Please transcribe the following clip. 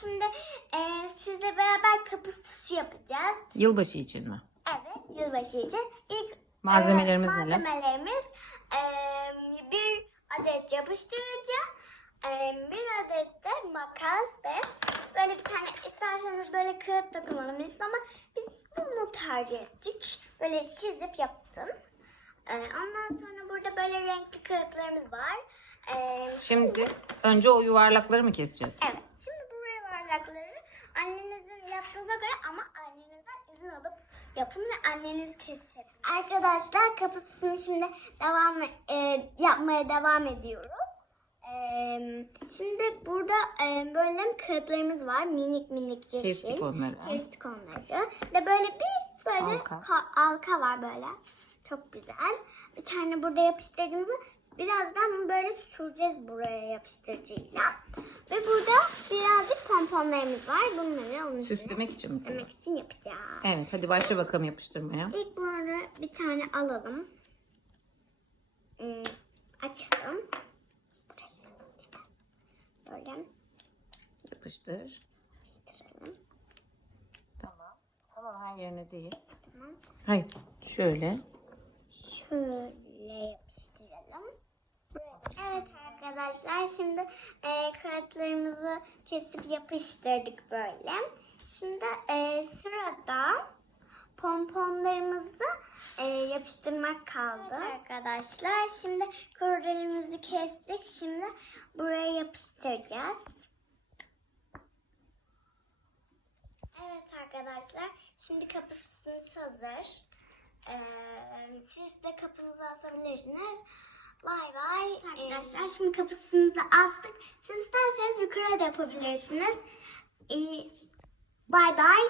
Şimdi e, sizle beraber kapı süsü yapacağız. Yılbaşı için mi? Evet, yılbaşı için. İlk Malzemelerimiz e, neler? Malzemelerimiz e, bir adet yapıştırıcı, e, bir adet de makas ve böyle bir tane isterseniz böyle kağıt kullanabilirsiniz ama biz bunu tercih ettik. Böyle çizip yaptım. E, ondan sonra burada böyle renkli kağıtlarımız var. E, Şimdi önce o yuvarlakları mı keseceğiz? Evet. Yaptığınıza göre ama annenizden izin alıp yapın ve anneniz kesin. Arkadaşlar kapısını şimdi devam e, yapmaya devam ediyoruz. E, şimdi burada e, böyle kağıtlarımız var. Minik minik yeşil. Kestik onları. Kestik onları. Ve böyle bir böyle Halka. ka- halka var böyle. Çok güzel. Bir tane burada yapıştırdığımızı birazdan böyle süreceğiz buraya yapıştırıcıyla. Ve burada birazcık pomponlarımız var. Bunları onun Süslemek için mi? süslemek için yapacağız. Evet hadi başla bakalım yapıştırmaya. İlk bunları bir tane alalım. Hmm, açalım. Böyle Yapıştır. yapıştıralım. Tamam. Tamam her yerine değil. Tamam. Hayır şöyle. Şöyle yapıştıralım. Evet arkadaşlar şimdi e, kağıtlarımızı kesip yapıştırdık böyle. Şimdi e, sırada pomponlarımızı e, yapıştırmak kaldı. Evet arkadaşlar şimdi kordelimizi kestik. Şimdi buraya yapıştıracağız. Evet arkadaşlar şimdi kapısımız hazır. Ee, siz de kapınızı asabilirsiniz. Bay bay. Arkadaşlar şimdi kapısımızı astık. Siz isterseniz yukarıda yapabilirsiniz. Ee, bay bay.